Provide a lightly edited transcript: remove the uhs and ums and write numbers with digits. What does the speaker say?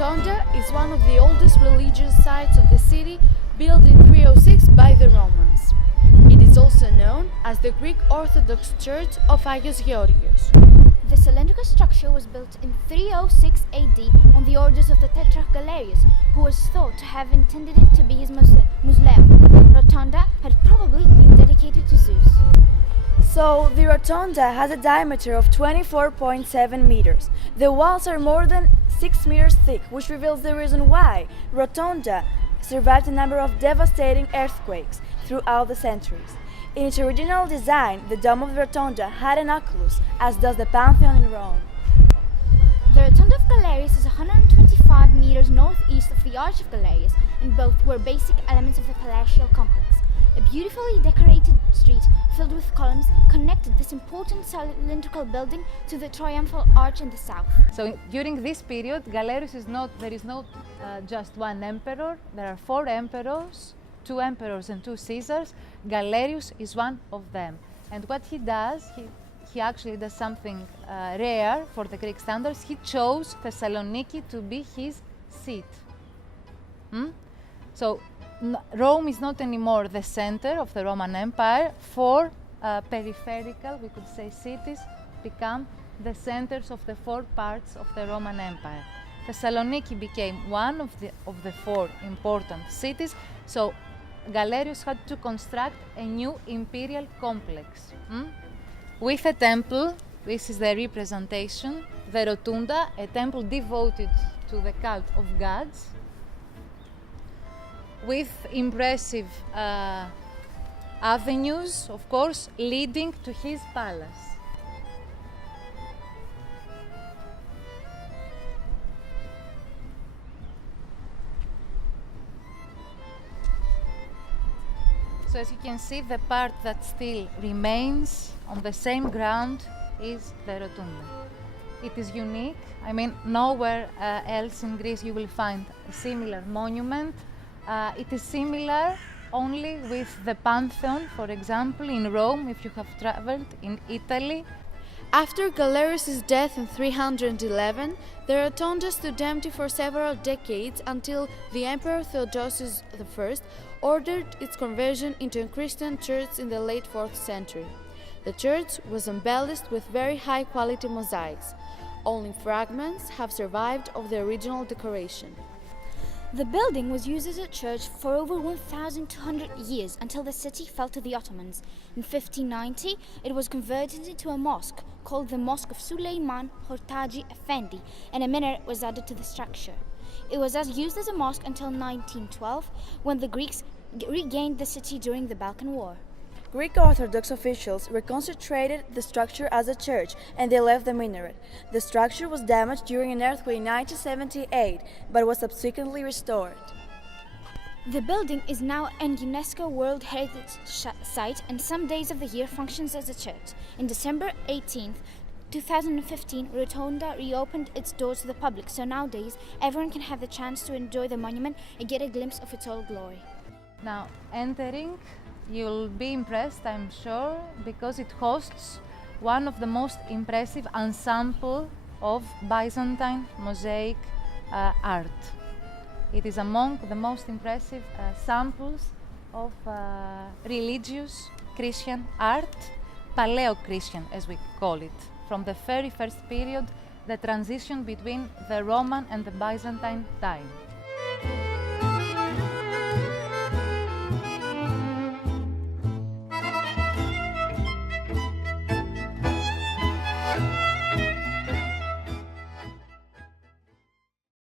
Rotunda is one of the oldest religious sites of the city, built in 306 by the Romans. It is also known as the Greek Orthodox Church of Agios Georgios. The cylindrical structure was built in 306 AD on the orders of the Tetrarch Galerius, who was thought to have intended it to be his mausoleum. Rotunda had probably been dedicated to Zeus. So, the rotunda has a diameter of 24.7 meters. The walls are more than 6 meters thick, which reveals the reason why Rotunda survived a number of devastating earthquakes throughout the centuries. In its original design, the dome of the rotunda had an oculus, as does the Pantheon in Rome. The Rotunda of Galerius is 125 meters northeast of the Arch of Galerius, and both were basic elements of the palatial complex. A beautifully decorated street filled with columns connected this important cylindrical building to the triumphal arch in the south. So during this period, Galerius there is not just one emperor. There are 4 emperors, 2 emperors and 2 Caesars. Galerius is one of them. And what he does, he actually does something rare for the Greek standards. He chose Thessaloniki to be his seat. So Rome is not anymore the center of the Roman Empire. 4 peripheral, we could say, cities become the centers of the 4 parts of the Roman Empire. Thessaloniki became one of the 4 important cities, so Galerius had to construct a new imperial complex with a temple. This is the representation, the Rotunda, a temple devoted to the cult of gods, with impressive avenues, of course, leading to his palace. So as you can see, the part that still remains on the same ground is the Rotunda. It is unique. I mean, nowhere else in Greece you will find a similar monument. It is similar only with the Pantheon, for example, in Rome, if you have traveled, in Italy. After Galerius' death in 311, the Rotunda stood empty for several decades until the Emperor Theodosius I ordered its conversion into a Christian church in the late 4th century. The church was embellished with very high-quality mosaics. Only fragments have survived of the original decoration. The building was used as a church for over 1,200 years until the city fell to the Ottomans. In 1590, it was converted into a mosque called the Mosque of Suleiman Hortaji Effendi, and a minaret was added to the structure. It was thus used as a mosque until 1912, when the Greeks regained the city during the Balkan War. Greek Orthodox officials reconstituted the structure as a church, and they left the minaret. The structure was damaged during an earthquake in 1978, but was subsequently restored. The building is now an UNESCO World Heritage Site, and some days of the year functions as a church. In December 18, 2015, Rotunda reopened its doors to the public, so nowadays everyone can have the chance to enjoy the monument and get a glimpse of its old glory. Now, entering, you'll be impressed, I'm sure, because it hosts one of the most impressive ensemble of Byzantine mosaic art. It is among the most impressive samples of religious Christian art, Paleo-Christian as we call it, from the very first period, the transition between the Roman and the Byzantine time.